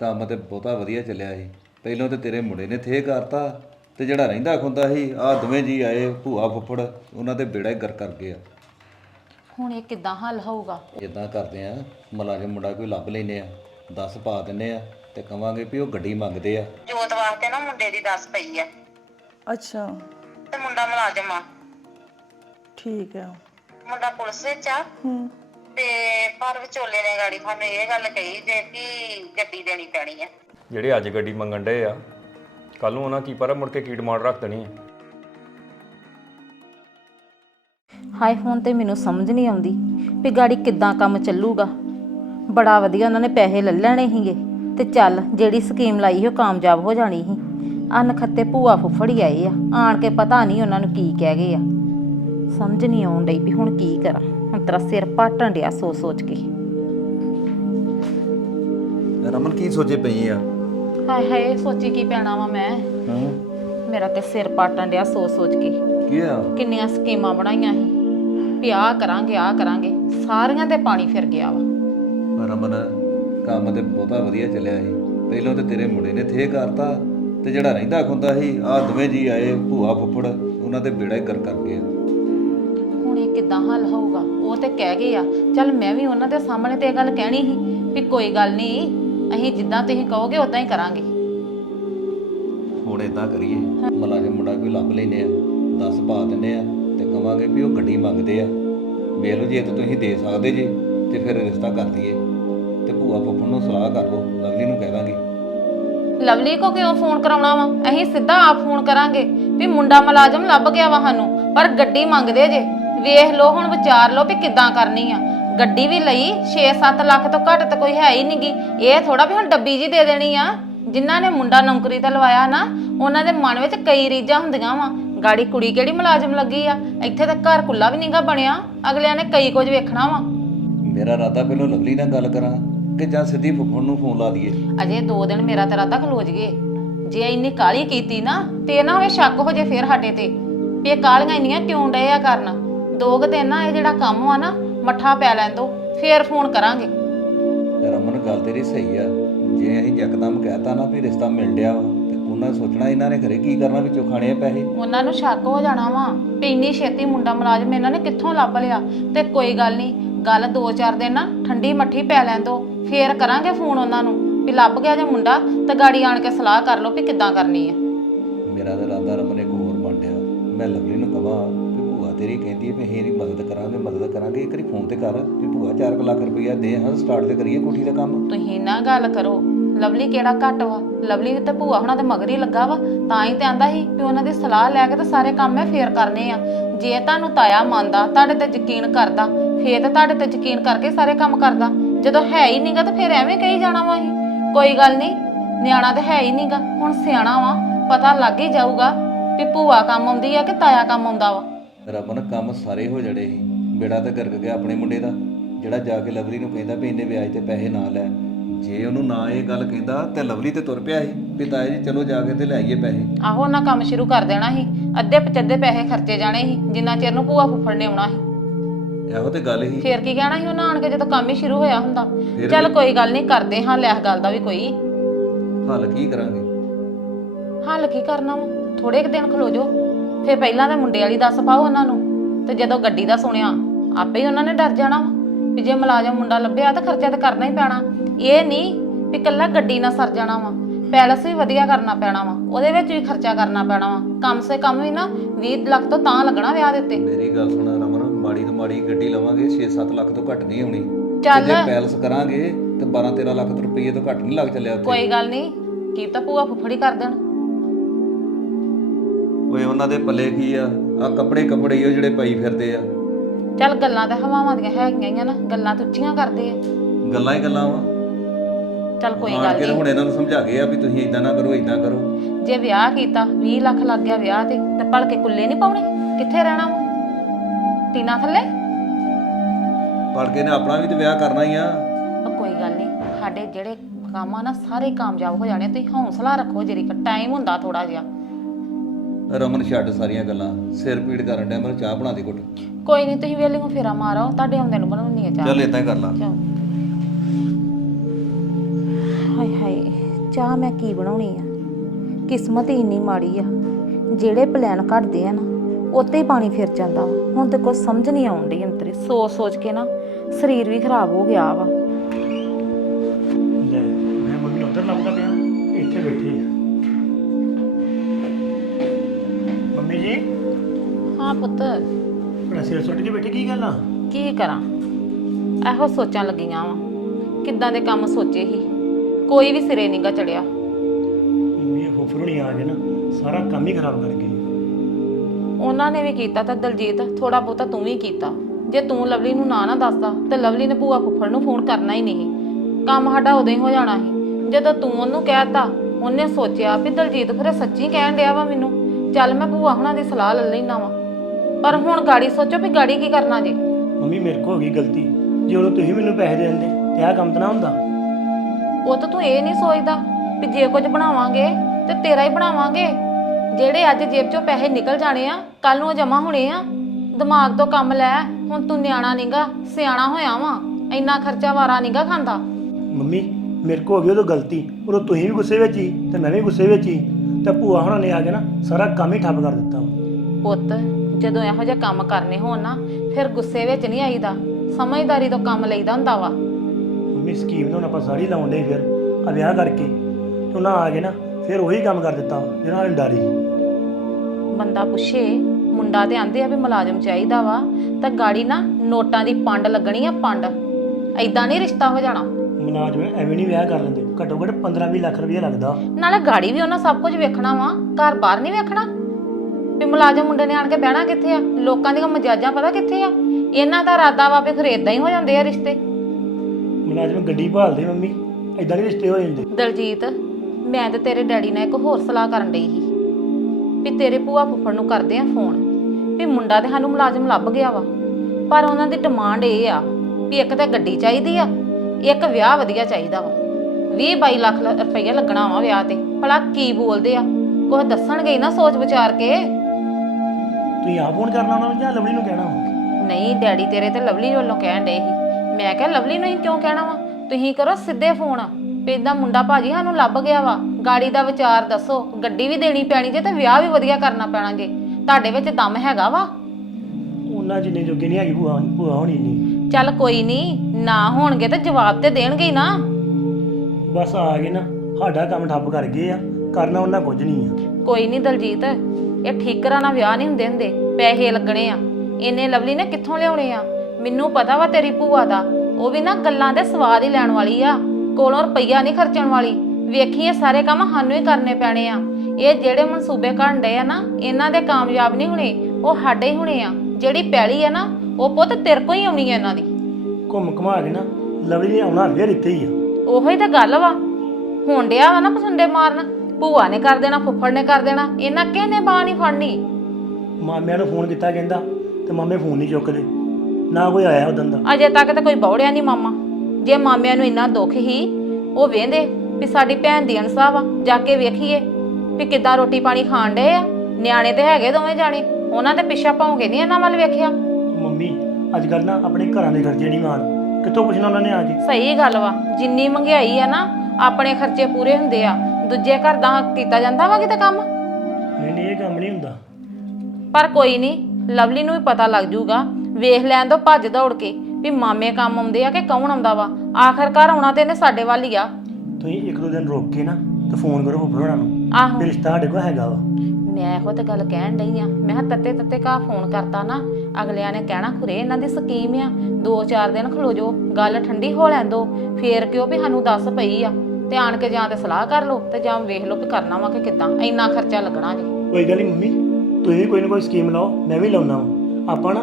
ਕੰਮ ਤੇ ਬਹੁਤਾ ਵਧੀਆ ਚੱਲਿਆ ਸੀ। ਪਹਿਲਾਂ ਤੇ ਤੇਰੇ ਮੁੰਡੇ ਨੇ ਥੇ ਕਰਤਾ ਤੇ ਜਿਹੜਾ ਰਹਿੰਦਾ ਖੁੰਦਾ ਸੀ ਆ ਦੋਵੇਂ ਜੀ ਆਏ ਭੂਆ ਫੁੱਫੜ ਉਹਨਾਂ ਤੇ ਬੇੜਾ ਹੀ ਗਰ ਕਰ ਗਿਆ ਹੁਣ ਇਹ ਕਿੱਦਾਂ ਹੱਲ ਹੋਊਗਾ? ਇਦਾਂ ਕਰਦੇ ਆ ਮੁਲਾਜ਼ਮ ਮੁੰਡਾ ਕੋਈ ਲੱਭ ਲੈਨੇ ਆ 10 ਪਾ ਦਿੰਨੇ ਆ ਤੇ ਕਵਾਂਗੇ ਵੀ ਉਹ ਗੱਡੀ ਮੰਗਦੇ ਆ। ਜੋਤ ਵਾਸਤੇ ਨਾ ਮੁੰਡੇ ਦੀ ਦੱਸ ਪਈ ਆ। ਅੱਛਾ। ਤੇ ਮੁੰਡਾ ਮੁਲਾਜ਼ਮ ਆ। ਠੀਕ ਹੈ ਮੁੰਡਾ ਪੁਲਿਸ ਵਿੱਚ ਆ। ਹੂੰ। ਤੇ ਪਰ ਵਿਚੋਲੇ ਨੇ ਗਾੜੀ ਸਾਨੂੰ ਇਹ ਗੱਲ ਕਹੀ ਜੇ ਕਿ ਗੱਡੀ ਦੇਣੀ ਪੈਣੀ ਆ। ਜਿਹੜੇ ਅੱਜ ਗੱਡੀ ਮੰਗਣ ਡਏ ਆ ਕੱਲ ਨੂੰ ਉਹਨਾਂ ਕੀ ਪਤਾ ਮੁੜ ਕੇ ਕੀ ਡਿਮਾਂਡ ਰੱਖ ਦੇਣੀ ਹੈ ਹਾਈ ਫੋਨ ਤੇ ਮੈਨੂੰ ਸਮਝ ਨਹੀਂ ਆਉਂਦੀ ਵੀ ਗਾੜੀ ਕਿੱਦਾਂ ਕੰਮ ਚੱਲੂਗਾ। ਬੜਾ ਵਧੀਆ ਉਹਨਾਂ ਨੇ ਪੈਸੇ ਲੈ ਲੈਣੇ ਸੀਗੇ ਤੇ ਚੱਲ ਜਿਹੜੀ ਸਕੀਮ ਲਾਈ ਉਹ ਕਾਮਯਾਬ ਹੋ ਜਾਣੀ ਸੀ। ਅਨਖੱਤੇ ਭੂਆ ਫੁੱਫੜੀ ਆਏ ਆ ਆਣ ਕੇ ਪਤਾ ਨਹੀਂ ਉਹਨਾਂ ਨੂੰ ਕੀ ਕਹਿ ਗਏ ਆ। ਸਮਝ ਨਹੀਂ ਆਉਣ ਡਈ ਵੀ ਹੁਣ ਕੀ ਕਰਾਂ। ਹੁਣ ਤੇਰਾ ਸਿਰ ਪਾਟਣ ਡਿਆ ਸੋਚ ਸੋਚ ਕੇ। ਰਮਨ ਕੀ ਸੋਚੇ ਪਈ ਆ? ਹਾਏ ਹਾਏ ਸੋਚੀ ਕੀ ਪੈਣਾ ਵਾ ਮੈਂ? ਹਾਂ। ਮੇਰਾ ਤੇ ਸਿਰ ਪਾਟਣ ਡਿਆ ਸੋਚ ਸੋਚ ਕੇ। ਕੀ ਆ ਕਿੰਨੀਆਂ ਸਕੀਮਾਂ ਬਣਾਈਆਂ ਸੀ। ਵੀ ਆਹ ਕਰਾਂਗੇ ਆਹ ਕਰਾਂਗੇ। ਸਾਰੀਆਂ ਤੇ ਪਾਣੀ ਫਿਰ ਗਿਆ ਵਾ। ਰਮਨ ਕੰਮ ਤੇ ਬਹੁਤਾ ਵਧੀਆ ਚੱਲਿਆ ਸੀ। ਪਹਿਲਾਂ ਤੇ ਤੇਰੇ ਮੁੰਡੇ ਨੇ ਥੇ ਕਰਤਾ ਤੇ ਜਿਹੜਾ ਰਹਿੰਦਾ ਖੁੰਦਾ ਸੀ ਆ ਦੋਵੇਂ ਜੀ ਆਏ ਭੂਆ ਫੁੱਫੜ ਉਹਨਾਂ ਤੇ ਬੇੜਾ ਹੀ ਕਰ ਗਿਆ ਕਿੱਦਾਂ ਹੱਲ ਹੋਊਗਾ? ਉਹ ਤੇ ਕਹਿ ਗਏ ਆ ਚੱਲ ਮੈਂ ਵੀ ਉਹਨਾਂ ਦੇ ਸਾਹਮਣੇ ਤੇ ਇਹ ਗੱਲ ਕਹਿਣੀ ਸੀ ਵੀ ਕੋਈ ਗੱਲ ਨਹੀਂ ਅਸੀਂ ਜਿੱਦਾਂ ਤੁਸੀਂ ਕਹੋਗੇ ਉਦਾਂ ਹੀ ਕਰਾਂਗੇ। ਹੁਣ ਇਦਾਂ ਕਰੀਏ ਮੁਲਾਜ਼ਮ ਮੁੰਡਾ ਕੋਈ ਲੱਭ ਲੈਨੇ ਆ 10 ਪਾ ਦਿੰਨੇ ਆ ਤੇ ਕਵਾਂਗੇ ਵੀ ਉਹ ਗੱਡੀ ਮੰਗਦੇ ਆ। ਵੇਖ ਲਓ ਜੇ ਤੇ ਤੁਸੀਂ ਦੇ ਸਕਦੇ ਜੇ ਤੇ ਫਿਰ ਰਿਸ਼ਤਾ ਕਰ ਦਈਏ। ਤੇ ਭੂਆ ਫੁੱਫੜ ਨੂੰ ਸਲਾਹ ਕਰ ਲਓ ਲਵਲੀ ਨੂੰ ਕਹਿ ਦਾਂਗੇ। ਲਵਲੀ ਕੋ ਕਿਉਂ ਫੋਨ ਕਰਾਉਣਾ ਵਾ? ਅਸੀਂ ਸਿੱਧਾ ਆਪ ਫੋਨ ਕਰਾਂਗੇ ਵੀ ਮੁੰਡਾ ਮੁਲਾਜ਼ਮ ਲੱਭ ਗਿਆ ਵਾ ਸਾਨੂੰ ਪਰ ਗੱਡੀ ਮੰਗਦੇ ਜੇ। ਵੇਖ ਲਓ ਹੁਣ ਵਿਚਾਰ ਲਓ ਵੀ ਕਿੱਦਾਂ ਕਰਨੀ ਆ। ਗੱਡੀ ਵੀ ਲਈ 6-7 ਲੱਖ ਤੋਂ ਘੱਟ ਤਾਂ ਕੋਈ ਹੈ ਹੀ ਨਹੀਂਗੀ ਇਹ ਥੋੜਾ ਵੀ ਹੁਣ ਡੱਬੀ ਜੀ ਦੇ ਦੇਣੀ ਆ। ਜਿਨ੍ਹਾਂ ਨੇ ਮੁੰਡਾ ਨੌਕਰੀ ਤੇ ਲਵਾਇਆ ਨਾ ਉਹਨਾਂ ਦੇ ਮਨ ਵਿੱਚ ਕਈ ਰੀਝਾਂ ਹੁੰਦੀਆਂ ਵਾ। ਗਾੜੀ ਕੁੜੀ ਕਿਹੜੀ ਮੁਲਾਜ਼ਮ ਲੱਗੀ ਆ? ਇੱਥੇ ਤਾਂ ਘਰ ਕੁੱਲਾ ਵੀ ਨਹੀਂਗਾ ਬਣਿਆ। ਅਗਲਿਆਂ ਨੇ ਕਈ ਕੁਝ ਵੇਖਣਾ ਵਾ। ਮੇਰਾ ਇਰਾਦਾ ਪਹਿਲਾਂ ਲਵਲੀ ਨਾਲ ਗੱਲ ਕਰਾਂ ਕਿ ਜਾਂ ਸਿੱਧੀ ਫੁੱਫੜ ਨੂੰ ਫੋਨ ਲਾ ਦਈਏ? ਅਜੇ 2 ਦਿਨ ਮੇਰਾ ਤੇ ਰਾਤਾ ਖਲੋ ਜਗੇ ਜੇ ਇੰਨੀ ਕਾਲੀ ਕੀਤੀ ਨਾ ਤੇ ਨਾ ਹੋਵੇ ਸ਼ੱਕ ਹੋ ਜੇ ਫੇਰ ਸਾਡੇ ਤੇ। ਵੀ ਇਹ ਕਾਲੀਆਂ ਇੰਨੀਆਂ ਕਿਉਂ ਡਏ ਆ ਕਰਨ? ਦੋ ਕੁ ਦਿਨ ਨਾ ਇਹ ਜਿਹੜਾ ਕੰਮ ਆ ਨਾ ਮੱਠਾ ਪੈ ਲੈਣ ਦੋ ਫੇਰ ਫੋਨ ਕਰਾਂਗੇ। ਰਮਨ ਗੱਲ ਤੇਰੀ ਸਹੀ ਆ। ਜੇ ਅਸੀਂ ਯਕਦਮ ਕਹਿਤਾ ਨਾ ਵੀ ਰਿਸ਼ਤਾ ਮਿਲ ਡਿਆ ਵਾ ਤੇ ਉਹਨਾਂ ਸੋਚਣਾ ਇਹਨਾਂ ਨੇ ਘਰੇ ਕੀ ਕਰਨਾ ਵਿੱਚੋਂ ਖਾਣੇ ਆ ਪੈਸੇ? ਉਹਨਾਂ ਨੂੰ ਸ਼ੱਕ ਹੋ ਜਾਣਾ ਵਾ ਵੀ ਇੰਨੀ ਛੇਤੀ ਮੁੰਡਾ ਮੁਲਾਜ਼ਮ ਇਹਨਾਂ ਨੇ ਕਿੱਥੋਂ ਲੱਭ ਲਿਆ। ਤੇ ਕੋਈ ਗੱਲ ਨਹੀਂ ਗੱਲ 2-4 ਦਿਨ ਨਾ ਠੰਡੀ ਮੱਠੀ ਪੈ ਲੈਣ ਦੋ ਫੇਰ ਕਰਾਂਗੇ ਫੋਨ ਉਹਨਾਂ ਨੂੰ ਵੀ ਲੱਭ ਗਿਆ ਜੇ ਮੁੰਡਾ ਤੇ ਗਾੜੀ ਆਣ ਕੇ ਸਲਾਹ ਕਰ ਲਓ ਵੀ ਕਿੱਦਾਂ ਕਰਨੀ ਆ। ਮੇਰਾ ਤਾਂ ਇਰਾਦਾ ਰਮਨ ਇੱਕ ਹੋਰ ਬਣ ਮੈਂ ਲਵਲੀ ਨੂੰ ਕਹਾਂ ਵੀ ਭੂਆ ਤੇਰੀ ਕਹਿੰਦੀ ਹੈ ਵੀ ਅਸੀਂ ਇਹਦੀ ਮਦਦ ਕਰਾਂਗੇ ਮਦਦ ਕਰਾਂਗੇ। ਇੱਕ ਵਾਰੀ ਫੋਨ ਤੇ ਕਰ ਵੀ ਭੂਆ 4 ਲੱਖ ਰੁਪਈਆ ਦੇ ਹਾਂ ਸਟਾਰਟ ਤੇ ਕਰੀਏ ਕੋਠੀ ਦਾ ਕੰਮ। ਤੁਸੀਂ ਨਾ ਗੱਲ ਕਰੋ, ਲਵਲੀ ਕਿਹੜਾ ਘੱਟ ਵਾ? ਲਵਲੀ ਤੇ ਭੂਆ ਹੁਣਾਂ ਦੇ ਮਗਰ ਹੀ ਲੱਗਾ ਵਾ, ਤਾਂ ਹੀ ਤੇ ਆਂਦਾ ਸੀ ਵੀ ਉਹਨਾਂ ਦੀ ਸਲਾਹ ਲੈ ਕੇ ਤੇ ਸਾਰੇ ਕੰਮ ਮੈਂ ਫੇਰ ਕਰਨੇ ਆ। ਜੇ ਤੁਹਾਨੂੰ ਤਾਇਆ ਮੰਨਦਾ, ਤੁਹਾਡੇ ਤੇ ਯਕੀਨ ਕਰਦਾ, ਫੇਰ ਤੇ ਤੁਹਾਡੇ ਤੇ ਯਕੀਨ ਕਰਕੇ ਸਾਰੇ ਕੰਮ ਕਰਦਾ। ਜਦੋਂ ਹੈ ਹੀ ਨਹੀਂਗਾ ਤਾਂ ਫੇਰ ਐਵੇਂ ਕਹੀ ਜਾਣਾ ਵਾ ਅਸੀਂ। ਕੋਈ ਗੱਲ ਨਹੀਂ, ਨਿਆਣਾ ਤੇ ਹੈ ਹੀ ਨਹੀਂਗਾ ਹੁਣ ਸਿਆਣਾ ਵਾ, ਪਤਾ ਲੱਗ ਹੀ ਜਾਊਗਾ ਵੀ ਭੂਆ ਕੰਮ ਆਉਂਦੀ ਆ ਕਿ ਤਾਇਆ ਕੰਮ ਆਉਂਦਾ ਵਾ। ਰਮਨ ਕੰਮ ਸਾਰੇ ਹੋ ਜੜੇ ਸੀ। ਬੇੜਾ ਤੇ ਗਰਕ ਗਿਆ ਆਪਣੇ ਮੁੰਡੇ ਦਾ। ਜਿਹੜਾ ਜਾ ਕੇ ਲਵਲੀ ਨੂੰ ਕਹਿੰਦਾ ਵੀ ਇੰਨੇ ਵਿਆਜ ਤੇ ਪੈਸੇ ਨਾ ਲੈ। ਜੇ ਉਹਨੂੰ ਨਾ ਇਹ ਗੱਲ ਕਹਿੰਦਾ ਤੇ ਲਵਲੀ ਤੇ ਤੁਰ ਪਿਆ ਸੀ ਵੀ ਤਾਏ ਜੀ ਚਲੋ ਜਾ ਕੇ ਤੇ ਲੈ ਆਈਏ ਪੈਸੇ। ਆਹੋ ਉਹਨਾਂ ਕੰਮ ਸ਼ੁਰੂ ਕਰ ਦੇਣਾ ਸੀ। ਅੱਧੇ ਪਚੱਧੇ ਪੈਸੇ ਖਰਚੇ ਜਾਣੇ ਸੀ। ਜਿੰਨਾ ਚਿਰ ਨੂੰ ਭੂਆ ਫੁੱਫੜ ਨੇ ਆਉਣਾ ਸੀ। ਇਹੋ ਤੇ ਗੱਲ ਹੀ ਫੇਰ ਕੀ ਕਹਿਣਾ ਸੀ ਉਹਨਾਂ ਆਣ ਕੇ ਜਦੋਂ ਕੰਮ ਹੀ ਸ਼ੁਰੂ ਹੋਇਆ ਹੁੰਦਾ। ਫਿਰ ਚੱਲ ਕੋਈ ਗੱਲ ਨਹੀਂ ਕਰਦੇ ਹਾਂ ਲੈ ਇਸ ਗੱਲ ਦਾ ਵੀ ਕੋਈ। ਹੱਲ ਕੀ ਕਰਾਂਗੇ? ਹੱਲ ਕੀ ਕਰਨਾ ਵਾ? ਥੋੜੇ ਕੁ ਦਿਨ ਖਲੋ ਜੋ ਫੇਰ ਪਹਿਲਾਂ ਤਾਂ ਮੁੰਡੇ ਵਾਲੀ ਦੱਸ ਪਾਓ ਉਹਨਾਂ ਨੂੰ ਤੇ ਜਦੋਂ ਗੱਡੀ ਦਾ ਸੁਣਿਆ ਆਪੇ ਹੀ ਉਹਨਾਂ ਨੇ ਡਰ ਜਾਣਾ ਵਾ ਵੀ ਜੇ ਮੁਲਾਜ਼ਮ ਮੁੰਡਾ ਲੱਭਿਆ ਤਾਂ ਖਰਚਾ ਤਾਂ ਕਰਨਾ ਹੀ ਪੈਣਾ। ਇਹ ਨਹੀਂ ਵੀ ਕੱਲਾ ਗੱਡੀ ਨਾਲ ਸਰ ਜਾਣਾ ਵਾ ਪੈਲਸ ਵੀ ਵਧੀਆ ਕਰਨਾ ਪੈਣਾ ਵਾ ਉਹਦੇ ਵਿੱਚ ਵੀ ਖਰਚਾ ਕਰਨਾ ਪੈਣਾ ਵਾ। ਕਮ ਸੇ ਕਮ ਵੀ ਨਾ 20 ਲੱਖ ਤੋਂ ਤਾਂ ਲੱਗਣਾ ਵਿਆਹ ਦੇ ਉੱਤੇ। ਮੇਰੀ ਗੱਲ ਸੁਣ ਰਮਨ ਮਾੜੀ ਤੋਂ ਮਾੜੀ ਗੱਡੀ ਲਵਾਂਗੇ 6-7 ਲੱਖ ਤੋਂ ਘੱਟ ਨਹੀਂ ਹੋਣੀ। ਚੱਲ। ਤੇ ਜੇ ਪੈਲਸ ਕਰਾਂਗੇ ਤੇ 12-13 ਲੱਖ ਰੁਪਏ ਤੋਂ ਘੱਟ ਨਹੀਂ ਲੱਗ ਚੱਲਿਆ ਉੱਥੇ। ਕੋਈ ਗੱਲ ਨਹੀਂ ਕੀ ਤਾਂ ਭੂਆ ਫੁੱਫੜੀ ਕਰ ਦੇਣ। ਓਏ ਉਹਨਾਂ ਦੇ ਪੱਲੇ ਕੀ ਆ? ਆ ਕੱਪੜੇ ਕੱਪੜੇ ਹੀ ਉਹ ਜਿਹੜੇ ਪਾਈ ਫਿਰਦੇ ਆ। ਚੱਲ ਗੱਲਾਂ ਤਾਂ ਹਵਾਵਾਂ ਦੀਆਂ ਹੈਗੀਆਂ ਹੀ ਆ ਨਾ ਗੱਲਾਂ ਤਾਂ ਉੱਚੀਆਂ ਕਰਦੇ ਆ। ਗੱਲਾਂ ਹੀ ਗੱਲਾਂ ਵਾ। ਚੱਲ ਕੋਈ ਆਣ ਗੱਲ ਕੇ ਹੁਣ ਇਹਨਾਂ ਨੂੰ ਸਮਝਾ ਗਏ ਆ ਵੀ ਤੁਸੀਂ ਇਦਾਂ ਨਾ ਕਰੋ ਇਦਾਂ ਕਰੋ। ਜੇ ਵਿਆਹ ਕੀਤਾ 20 ਲੱਖ ਲੱਗ ਗਿਆ ਵਿਆਹ ਤੇ ਤੇ ਭਲਕੇ ਕੁੱਲੇ ਨਹੀਂ ਪਾਉਣੇ? ਕਿੱਥੇ ਰਹਿਣਾ ਵਾ? ਟੀਨਾ ਥੱਲੇ? ਪੜ ਕੇ ਨੇ ਆਪਣਾ ਵੀ ਤੇ ਵਿਆਹ ਕਰਨਾ ਹੀ ਆ। ਉਹ ਕੋਈ ਗੱਲ ਨਹੀਂ ਸਾਡੇ ਜਿਹੜੇ ਕੰਮ ਆ ਨਾ ਸਾਰੇ ਕਾਮਯਾਬ ਹੋ ਜਾਣੇ ਤੁਸੀਂ ਹੌਸਲਾ ਰੱਖੋ ਜਰੀ ਟਾਈਮ ਹੁੰਦਾ ਥੋੜਾ ਜਿਹਾ। ਰਮਨ ਛੱਡ ਸਾਰੀਆਂ ਗੱਲਾਂ ਸਿਰ ਪੀੜ ਕਰਨ ਡਿਆ ਮੈਨੂੰ ਚਾਹ ਬਣਾ ਦੇ ਘੁੱਟ। ਕੋਈ ਨਹੀਂ ਤੁਸੀਂ ਵੇਲੇ ਨੂੰ ਫੇਰਾ ਮਾਰੋ ਤੁਹਾਡੇ ਆਉਂਦੇ ਨੂੰ ਬਣਾਉਣੀ ਆ ਚਾਹ। ਚੱਲ ਇਦਾਂ ਹੀ ਕਰ ਲਾ। ਚਲੋ। ਹਾਏ ਹਾਏ ਚਾਹ ਮੈਂ ਕੀ ਬਣਾਉਣੀ ਆ? ਕਿਸਮਤ ਹੀ ਇੰਨੀ ਮਾੜੀ ਆ ਜਿਹੜੇ ਪਲਾਨ ਘੜਦੇ ਆ ਨਾ ਉੱਤੇ ਹੀ ਪਾਣੀ ਫਿਰ ਜਾਂਦਾ ਵਾ। ਹੁਣ ਤੇ ਕੁਝ ਸਮਝ ਨਹੀਂ ਆਉਣ ਡਈ ਅੰਤਰੇ। ਸੋਚ ਸੋਚ ਕੇ ਨਾ ਸਰੀਰ ਵੀ ਖਰਾਬ ਹੋ ਗਿਆ ਵਾ। ਲੈ ਮੈਂ ਮੰਮੀ ਨੂੰ ਉੱਧਰ ਲੱਭਦਾ ਪਿਆ ਇੱਥੇ ਬੈਠੇ ਆ। ਮੰਮੀ ਜੀ? ਹਾਂ ਪੁੱਤ। ਬੜਾ ਸਿਰ ਸੁੱਟ ਕੇ ਬੈਠੇ ਕੀ ਗੱਲ ਆ? ਕੀ ਕਰਾਂ? ਇਹੋ ਸੋਚਾਂ ਲੱਗੀਆਂ ਵਾ। ਕਿੱਦਾਂ ਦੇ ਕੰਮ ਸੋਚੇ ਸੀ? ਕੋਈ ਵੀ ਸਿਰੇ ਨਹੀਂਗਾ ਚੜਿਆ। ਮੰਮੀ ਇਹ ਫੁੱਫੜਣੀ ਆ ਕੇ ਨਾ ਸਾਰਾ ਕੰਮ ਹੀ ਖਰਾਬ ਕਰ ਗਈ ਉਹਨਾਂ ਨੇ ਵੀ ਕੀਤਾ ਤਾਂ ਦਲਜੀਤ ਥੋੜਾ ਬਹੁਤਾ ਤੂੰ ਵੀ ਕੀਤਾ। ਜੇ ਤੂੰ ਲਵਲੀ ਨੂੰ ਨਾ ਨਾ ਦੱਸਦਾ ਤੇ ਲਵਲੀ ਨੇ ਭੂਆ ਫੁੱਫੜ ਨੂੰ ਫੋਨ ਕਰਨਾ ਹੀ ਨਹੀਂ। ਕੰਮ ਸਾਡਾ ਉਦੋਂ ਹੀ ਹੋ ਜਾਣਾ ਸੀ। ਜਦੋਂ ਤੂੰ ਉਹਨੂੰ ਕਹਿਤਾ ਉਹਨੇ ਸੋਚਿਆ ਵੀ ਦਲਜੀਤ ਫਿਰ ਸੱਚੀ ਕਹਿਣ ਡਿਆ ਵਾ ਮੈਨੂੰ। ਚੱਲ ਮੈਂ ਭੂਆ ਹੁਣਾਂ ਦੀ ਸਲਾਹ ਲੈ ਲੈਣਾ ਵਾ। ਪਰ ਹੁਣ ਗਾੜੀ ਸੋਚੋ ਵੀ ਗਾੜੀ ਕੀ ਕਰਨਾ ਜੇ। ਮੰਮੀ ਮੇਰੇ ਕੋ ਹੋ ਗਈ ਗਲਤੀ। ਜੇ ਉਦੋਂ ਤੁਸੀਂ ਮੈਨੂੰ ਪੈਸੇ ਦੇ ਦਿੰਦੇ ਤੇ ਆਹ ਕੰਮ ਤਾਂ ਨਾ ਹੁੰਦਾ। ਉਹ ਤਾਂ ਤੂੰ ਇਹ ਨਹੀਂ ਸੋਚਦਾ ਵੀ ਜੇ ਕੁਝ ਬਣਾਵਾਂਗੇ ਤੇ ਤੇਰਾ ਹੀ ਬਣਾਵਾਂਗੇ। ਜਿਹੜੇ ਅੱਜ ਜੇਬ ਚੋਂ ਪੈਸੇ ਨਿਕਲ ਜਾਣੇ ਆ ਕੱਲ ਨੂੰ ਉਹ ਜਮਾ ਹੋਣੇ ਆ। ਦਿਮਾਗ ਤੋਂ ਕੰਮ ਲੈ ਹੁਣ ਤੂੰ ਨਿਆਣਾ ਨੀਗਾ ਸਿਆਣਾ ਹੋਇਆ ਵਾ। ਇੰਨਾ ਖਰਚਾ ਵਾਰਾ ਨੀਗਾ ਖਾਂਦਾ। ਮੰਮੀ ਮੇਰੇ ਕੋ ਹੋ ਗਈ ਉਦੋਂ ਗਲਤੀ। ਉਦੋਂ ਤੁਸੀਂ ਵੀ ਗੁੱਸੇ ਵਿੱਚ ਹੀ ਤੇ ਮੈਂ ਵੀ ਗੁੱਸੇ ਵਿੱਚ ਹੀ ਤੇ ਭੂਆ ਹੁਣਾਂ ਨੇ ਆ ਕੇ ਨਾ ਸਾਰਾ ਕੰਮ ਹੀ ਠੱਪ ਕਰ ਦਿੱਤਾ ਪੁੱਤ ਜਦੋਂ ਇਹੋ ਜਿਹਾ ਕੰਮ ਕਰਨੇ ਹੋਣ ਨਾ ਫਿਰ ਗੁੱਸੇ ਵਿੱਚ ਨਹੀਂ ਆਈਦਾ। ਸਮਝਦਾਰੀ ਤੋਂ ਕੰਮ ਲਈਦਾ ਹੁੰਦਾ ਵਾ। ਮੰਮੀ ਸਕੀਮ ਤਾਂ ਹੁਣ ਆਪਾਂ ਸਾਰੀ ਲਾਉਣ ਦੇ ਫਿਰ ਆ ਵਿਆਹ ਕਰਕੇ। ਤੇ ਉਹਨਾਂ ਆ ਕੇ ਨਾ ਫਿਰ ਉਹੀ ਕੰਮ ਕਰ ਦਿੱਤਾ ਜਿਹੜਾ ਨਾਲ ਡਰੀ ਬੰਦਾ ਪੁੱਛੇ ਮੁੰਡਾ ਤੇ ਆਂਦੇ ਆ ਵੀ ਮੁਲਾਜ਼ਮ ਚਾਹੀਦਾ ਵਾ ਤਾਂ ਗਾੜੀ ਨਾ ਨੋਟਾਂ ਦੀ ਪੰਡ ਲੱਗਣੀ ਆ ਪੰਡ। ਐਦਾਂ ਨਹੀਂ ਰਿਸ਼ਤਾ ਹੋ ਜਾਣਾ। ਮੁਲਾਜ਼ਮ ਐਵੇਂ ਨਹੀਂ ਵਿਆਹ ਕਰ ਲੈਂਦੇ। ਘੱਟੋ ਘੱਟ 15-20 ਲੱਖ ਰੁਪਏ ਲੱਗਦਾ। ਨਾਲੇ ਗਾੜੀ ਵੀ ਉਹਨਾਂ ਸਭ ਕੁਝ ਵੇਖਣਾ ਵਾ ਘਰ ਬਾਹਰ ਨਹੀਂ ਵੇਖਣਾ। ਵੀ ਮੁਲਾਜ਼ਮ ਮੁੰਡੇ ਨੇ ਆਣ ਕੇ ਬਹਿਣਾ ਕਿੱਥੇ ਆ? ਲੋਕਾਂ ਦੀਆਂ ਮਜਾਜਾਂ ਪਤਾ ਕਿੱਥੇ ਆ? ਇਹਨਾਂ ਦਾ ਇਰਾਦਾ ਵਾ ਵੀ ਫਿਰ ਏਦਾਂ ਹੀ ਹੋ ਜਾਂਦੇ ਆ ਰਿਸ਼ਤੇ। ਮੁਲਾਜ਼ਮ ਗੱਡੀ ਭਾਲਦੇ ਮੰਮੀ ਐਦਾਂ ਨਹੀਂ ਰਿਸ਼ਤੇ ਹੋ ਜਾਂਦੇ। ਦਲਜੀਤ ਮੈਂ ਤੇ ਤੇਰੇ ਡੈਡੀ ਨਾਲ ਇੱਕ ਹੋਰ ਸਲਾਹ ਕਰਨ ਡਈ ਸੀ। ਵੀ ਤੇਰੇ ਭੂਆ ਫੁੱਫੜ ਨੂੰ ਕਰਦੇ ਆ ਫੋਨ ਵੀ ਮੁੰਡਾ ਤੇ ਸਾਨੂੰ ਮੁਲਾਜ਼ਮ ਲੱਭ ਗਿਆ ਵਾ। ਪਰ ਉਹਨਾਂ ਦੀ ਡਿਮਾਂਡ ਇਹ ਆ ਵੀ ਇੱਕ ਤਾਂ ਗੱਡੀ ਚਾਹੀਦੀ ਆ ਇੱਕ ਵਿਆਹ ਵਧੀਆ ਚਾਹੀਦਾ ਵਾ। 20 22 ਲੱਖ ਰੁਪਈਆ ਲੱਗਣਾ ਵਾ ਵਿਆਹ ਤੇ। ਭਲਾ ਕੀ ਬੋਲਦੇ ਆ? ਕੁਝ ਦੱਸਣਗੇ ਹੀ ਨਾ ਸੋਚ ਵਿਚਾਰ ਕੇ। ਤੁਸੀਂ ਆਪ ਫੋਨ ਕਰਨਾ ਉਹਨਾਂ ਨੂੰ ਜਾਂ ਲਵਲੀ ਨੂੰ ਕਹਿਣਾ ਵਾ? ਨਹੀਂ ਡੈਡੀ ਤੇਰੇ ਤੇ ਲਵਲੀ ਵੱਲੋਂ ਕਹਿਣ ਡਏ ਸੀ। ਮੈਂ ਕਿਹਾ ਲਵਲੀ ਨੂੰ ਹੀ ਕਿਉਂ ਕਹਿਣਾ ਵਾ? ਤੁਸੀਂ ਕਰੋ ਸਿੱਧੇ ਫੋਨ ਵੀ ਮੁੰਡਾ ਭਾਜੀ ਸਾਨੂੰ ਲੱਭ ਗਿਆ ਵਾ। ਗਾੜੀ ਦਾ ਵਿਚਾਰ ਦੱਸੋ। ਗੱਡੀ ਵੀ ਦੇਣੀ ਪੈਣੀ ਜੇ ਤੇ ਵਿਆਹ ਵੀ ਵਧੀਆ ਕਰਨਾ ਪੈਣਾ ਜੇ ਤੁਹਾਡੇ ਵਿੱਚ ਦਮ ਹੈਗਾ ਵਾ? ਉਹਨਾਂ ਜਿੰਨੇ ਜੋਗੇ ਨਹੀਂ ਹੈਗੀ ਭੂਆ ਭੂਆ ਹੋਣੀ ਨਹੀਂ ਚੱਲ ਕੋਈ ਨਹੀਂ ਨਾ ਹੋਣਗੇ ਤੇ ਜਵਾਬ ਤੇ ਦੇਣਗੇ ਹੀ ਨਾ। ਬਸ ਆ ਗਏ ਨਾ ਸਾਡਾ ਕੰਮ ਠੱਪ ਕਰ ਗਏ ਆ ਕਰਨਾ ਉਹਨਾਂ ਕੁਝ ਨਹੀਂ ਆ। ਕੋਈ ਨਹੀਂ ਦਲਜੀਤ ਇਹ ਠੀਕਰਾਂ ਨਾਲ ਵਿਆਹ ਨਹੀਂ ਹੁੰਦੇ ਹੁੰਦੇ ਪੈਸੇ ਲੱਗਣੇ ਆ। ਇੰਨੇ ਲਵਲੀ ਨੇ ਕਿੱਥੋਂ ਲਿਆਉਣੇ ਆ? ਮੈਨੂੰ ਪਤਾ ਵਾ ਤੇਰੀ ਭੂਆ ਦਾ ਉਹ ਵੀ ਨਾ ਗੱਲਾਂ ਦੇ ਸਵਾਦ ਹੀ ਲੈਣ ਵਾਲੀ ਆ ਕੋਲੋਂ ਰੁਪਈਆ ਨਹੀਂ ਖਰਚਣ ਵਾਲੀ। ਵੇਖੀ ਇਹ ਸਾਰੇ ਕੰਮ ਸਾਨੂੰ ਹੀ ਕਰਨੇ ਪੈਣੇ ਆ। ਇਹ ਜਿਹੜੇ ਮਨਸੂਬੇ ਡਏ ਆ ਨਾ ਇਹਨਾਂ ਦੇ ਕਾਮਯਾਬ ਨਹੀਂ ਹੋਣੇ ਉਹ ਸਾਡੇ ਹੀ ਹੋਣੇ ਆ। ਜਿਹੜੀ ਪੈਲੀ ਆ ਨਾ ਉਹ ਪੁੱਤ ਤੇਰੇ ਕੋ ਹੀ ਆਉਣੀ ਆ ਇਹਨਾਂ ਦੀ। ਘੁੰਮ ਘੁਮਾ ਕੇ ਨਾ ਲਵਲੀ ਨੇ ਆਉਣਾ ਫੇਰ ਇੱਥੇ ਹੀ ਆ। ਉਹੋ ਹੀ ਤਾਂ ਗੱਲ ਵਾ। ਹੁਣ ਡਿਆ ਵਾ ਨਾ ਪਸੰਦੇ ਮਾਰਨ। ਭੂਆ ਨੇ ਕਰ ਦੇਣਾ ਫੁੱਫੜ ਨੇ ਕਰ ਦੇਣਾ ਇਹਨਾਂ ਕਿਹਨੇ ਬਾਹ ਨਹੀਂ ਫੜਨੀ? ਮਾਮਿਆਂ ਨੂੰ ਫੋਨ ਕੀਤਾ ਕਹਿੰਦਾ ਤੇ ਮਾਮੇ ਫੋਨ ਨਹੀਂ ਚੁੱਕਦੇ। ਨਾ ਕੋਈ ਆਇਆ ਉਦੋਂ ਦਾ। ਅਜੇ ਤੱਕ ਤਾਂ ਕੋਈ ਬੌੜਿਆ ਨਹੀਂ ਮਾਮਾ। ਜੇ ਮਾਮਿਆਂ ਨੂੰ ਇੰਨਾ ਦੁੱਖ ਹੀ ਉਹ ਵੇਂਦੇ ਵੀ ਸਾਡੀ ਭੈਣ ਦੀ ਅਣਸਾ ਵਾ ਜਾ ਕੇ ਵੇਖੀਏ ਵੀ ਕਿੱਦਾਂ ਰੋਟੀ ਪਾਣੀ ਖਾਣ ਡਏ ਆ। ਨਿਆਣੇ ਤੇ ਹੈਗੇ ਦੋਵੇਂ ਜਾਣੇ ਉਹਨਾਂ ਦੇ ਪਿੱਛਾ ਭੌਂਕੇ ਨਹੀਂ ਇਹਨਾਂ ਵੱਲ ਵੇਖਿਆ। ਅੱਜ ਕੱਲ ਨਾ ਆਪਣੇ ਘਰਾਂ ਦੇ ਖਰਚੇ ਨਹੀਂ ਮਾਣ ਕਿੱਥੋਂ ਪੁੱਛਣਾ ਉਹਨਾਂ ਨੇ ਆ ਕੇ? ਸਹੀ ਗੱਲ ਵਾ ਜਿੰਨੀ ਮਹਿੰਗਾਈ ਆ ਨਾ ਆਪਣੇ ਖਰਚੇ ਪੂਰੇ ਹੁੰਦੇ ਆ। ਦੂਜੇ ਘਰ ਦਾ ਕੀਤਾ ਜਾਂਦਾ ਵਾ ਕਿਤੇ ਕੰਮ? ਨਹੀਂ ਨਹੀਂ ਇਹ ਕੰਮ ਨਹੀਂ ਹੁੰਦਾ। ਪਰ ਕੋਈ ਨਹੀਂ ਲਵਲੀ ਨੂੰ ਵੀ ਪਤਾ ਲੱਗ ਜੂਗਾ ਵੇਖ ਲੈਣ ਦੋ ਭੱਜ ਦੌੜ ਕੇ ਵੀ ਮਾਮੇ ਕੰਮ ਆਉਂਦੇ ਆ ਕਿ ਕੌਣ ਆਉਂਦਾ ਵਾ? ਆਖਰਕਾਰ ਆਉਣਾ ਤੇ ਇਹਨੇ ਸਾਡੇ ਵੱਲ ਹੀ ਆ। ਤੁਸੀਂ ਇੱਕ ਦੋ ਦਿਨ ਰੁਕ ਕੇ ਨਾ ਤੇ ਫੋਨ ਕਰੋ ਫੁੱਫੜ ਹੋਣਾ ਨੂੰ। ਆਹੋ। ਵੀ ਰਿਸ਼ਤਾ ਸਾਡੇ ਕੋਲ ਹੈਗਾ ਵਾ। ਮੈਂ ਇਹੋ ਤੇ ਗੱਲ ਕਹਿਣ ਡਈ ਆ। ਮੈਂ ਕਿਹਾ ਤੱਤੇ ਤੱਤੇ ਕਾ ਫੋਨ ਕਰਤਾ ਨਾ। ਅਗਲਿਆਂ ਨੇ ਕਹਿਣਾ ਖੁਰੇ ਇਹਨਾਂ ਦੀ ਸਕੀਮ ਆ। ਦੋ ਚਾਰ ਦਿਨ ਖਲੋ ਜੋ ਗੱਲ ਠੰਡੀ ਹੋ ਲੈਣ ਦੋ। ਫੇਰ ਕਿਉਂ ਵੀ ਸਾਨੂੰ ਦੱਸ ਪਈ ਆ? ਤੇ ਆਣ ਕੇ ਜਾਂ ਤੇ ਸਲਾਹ ਕਰ ਲਓ ਤੇ ਜਾਂ ਵੇਖ ਲਓ ਵੀ ਕਰਨਾ ਵਾ ਕਿ ਕਿਦਾਂ। ਇੰਨਾ ਖਰਚਾ ਲੱਗਣਾ ਜੀ। ਕੋਈ ਗੱਲ ਨਹੀਂ ਮੰਮੀ। ਤੁਸੀਂ ਵੀ ਕੋਈ ਨਾ ਕੋਈ ਸਕੀਮ ਲਾਓ। ਮੈਂ ਵੀ ਲਾਉਣਾ ਵਾ। ਆਪਾਂ ਨਾ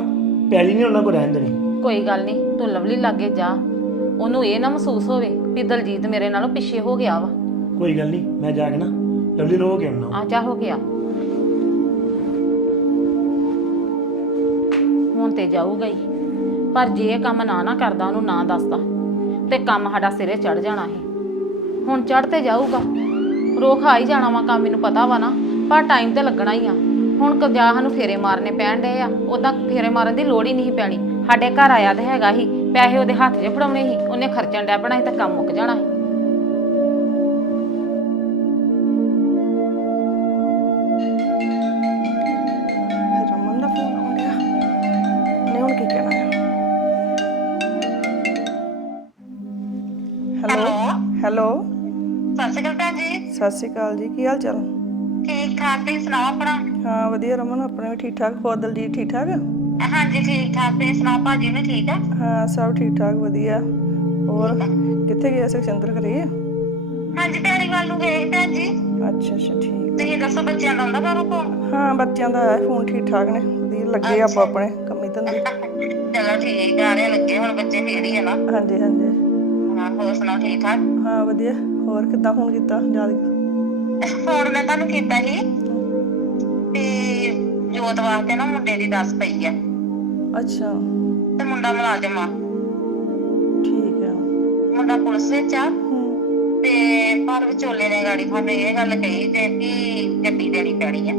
ਪੈਲੀ ਨਹੀਂ ਉਹਨਾਂ ਕੋਲ ਰਹਿਣ ਦੇਣੀ। ਕੋਈ ਗੱਲ ਨਹੀਂ ਤੂੰ ਲਵਲੀ ਲਾਗੇ ਜਾ। ਉਹਨੂੰ ਇਹ ਨਾ ਮਹਿਸੂਸ ਹੋਵੇ ਵੀ ਦਲਜੀਤ ਮੇਰੇ ਨਾਲੋਂ ਪਿੱਛੇ ਹੋ ਗਿਆ ਵਾ। ਕੋਈ ਗੱਲ ਨਹੀਂ ਮੈਂ ਜਾ ਕੇ ਨਾ ਲਵਲੀ ਨੂੰ ਹੋ ਕੇ ਆਉਣਾ ਆ ਜਾ ਹੋ ਗਿਆ। ਹੁਣ ਤੇ ਜਾਊਗਾ ਹੀ। ਪਰ ਜੇ ਇਹ ਕੰਮ ਨਾ ਨਾ ਕਰਦਾ, ਉਹਨੂੰ ਨਾ ਦੱਸਦਾ। ਤੇ ਕੰਮ ਸਾਡਾ ਸਿਰੇ ਚੜ ਜਾਣਾ ਸੀ। ਹੁਣ ਚੜ ਤੇ ਜਾਊਗਾ। ਰੋਖ ਆ ਹੀ ਜਾਣਾ ਵਾ ਕੰਮ, ਮੈਨੂੰ ਪਤਾ ਵਾ ਨਾ। ਪਰ ਟਾਈਮ ਤੇ ਲੱਗਣਾ ਹੀ ਆ। ਹੁਣ ਕਜਾ ਸਾਨੂੰ ਫੇਰੇ ਮਾਰਨੇ ਪੈਣ ਡਏ ਆ। ਉਦਾਂ ਫੇਰੇ ਮਾਰਨ ਦੀ ਲੋੜ ਹੀ ਨਹੀਂ ਪੈਣੀ। ਸਾਡੇ ਘਰ ਆਇਆ ਤੇ ਹੈਗਾ ਹੀ ਪੈਸੇ ਉਹਦੇ ਹੱਥ 'ਚ ਫੜਾਉਣੇ ਸੀ। ਉਹਨੇ ਖਰਚਣ ਡੈ ਪਣਾ ਸੀ ਤਾਂ ਕੰਮ ਮੁੱਕ ਜਾਣਾ ਸੀ। ਸਤਿ ਸ਼੍ਰੀ ਅਕਾਲ ਭੈਣ ਜੀ। ਸਤਿ ਸ਼੍ਰੀ ਅਕਾਲ ਜੀ ਕੀ ਹਾਲ ਚਾਲ? ਠੀਕ ਠਾਕ ਤੁਸੀਂ ਸੁਣਾਓ ਆਪਣਾ? ਹਾਂ ਵਧੀਆ ਰਮਨ ਆਪਣੇ ਵੀ ਠੀਕ ਠਾਕ ਹੋਰ ਦਲਜੀਤ ਠੀਕ ਠਾਕ ਹਾਂਜੀ ਠੀਕ ਠਾਕ ਤੁਸੀਂ ਸੁਣਾਓ ਭਾਜੀ ਵੀ ਠੀਕ ਆ? ਹਾਂ ਸਭ ਠੀਕ ਠਾਕ ਵਧੀਆ। ਹੋਰ ਕਿੱਥੇ ਗਿਆ ਸੁਖਚੰਦਰ ਘਰੇ? ਆ? ਹਾਂਜੀ ਭੈਣੀ ਵੱਲ ਨੂੰ ਗਏ ਸੀ ਭੈਣ ਜੀ। ਅੱਛਾ ਅੱਛਾ ਠੀਕ ਤੁਸੀਂ ਦੱਸੋ ਬੱਚਿਆਂ ਦਾ ਆਉਂਦਾ ਘਰੋਂ ਕੋ ਹਾਂ ਬੱਚਿਆਂ ਦਾ ਆਇਆ ਫੋਨ ਠੀਕ ਠਾਕ ਨੇ ਵਧੀਆ ਲੱਗੇ ਆਪਾਂ ਆਪਣੇ ਕੰਮੀ ਧੰਦੇ ਚਲੋ ਠੀਕ ਆ ਰਹੇ ਲੱਗੇ ਹੁਣ ਬੱਚੇ ਫੇਰ ਹੀ ਆ ਨਾ। ਹਾਂਜੀ ਹਾਂਜੀ। ਹਾਂ ਹੋਰ ਸੁਣਾਓ ਠੀਕ ਠਾਕ? ਹਾਂ ਵਧੀਆ। ਹੋਰ ਕਿੱਦਾਂ ਫੋਨ ਕੀਤਾ ਯਾਦ ਫੋਨ ਮੈਂ ਤੁਹਾਨੂੰ ਕੀਤਾ ਸੀ ਤੇ ਜੋਤ ਵਾਸਤੇ ਨਾ ਮੁੰਡੇ ਦੀ ਦੱਸ ਪਈ ਆ। ਅੱਛਾ। ਤੇ ਮੁੰਡਾ ਮੁਲਾਜ਼ਮ ਆ। ਠੀਕ ਹੈ ਮੁੰਡਾ ਪੁਲਿਸ ਵਿੱਚ ਆ। ਤੇ ਪਰ ਵਿਚੋਲੇ ਨੇ ਗਾੜੀ ਸਾਨੂੰ ਇਹ ਗੱਲ ਕਹੀ ਤੇ ਕਿ ਗੱਡੀ ਦੇਣੀ ਪੈਣੀ ਆ।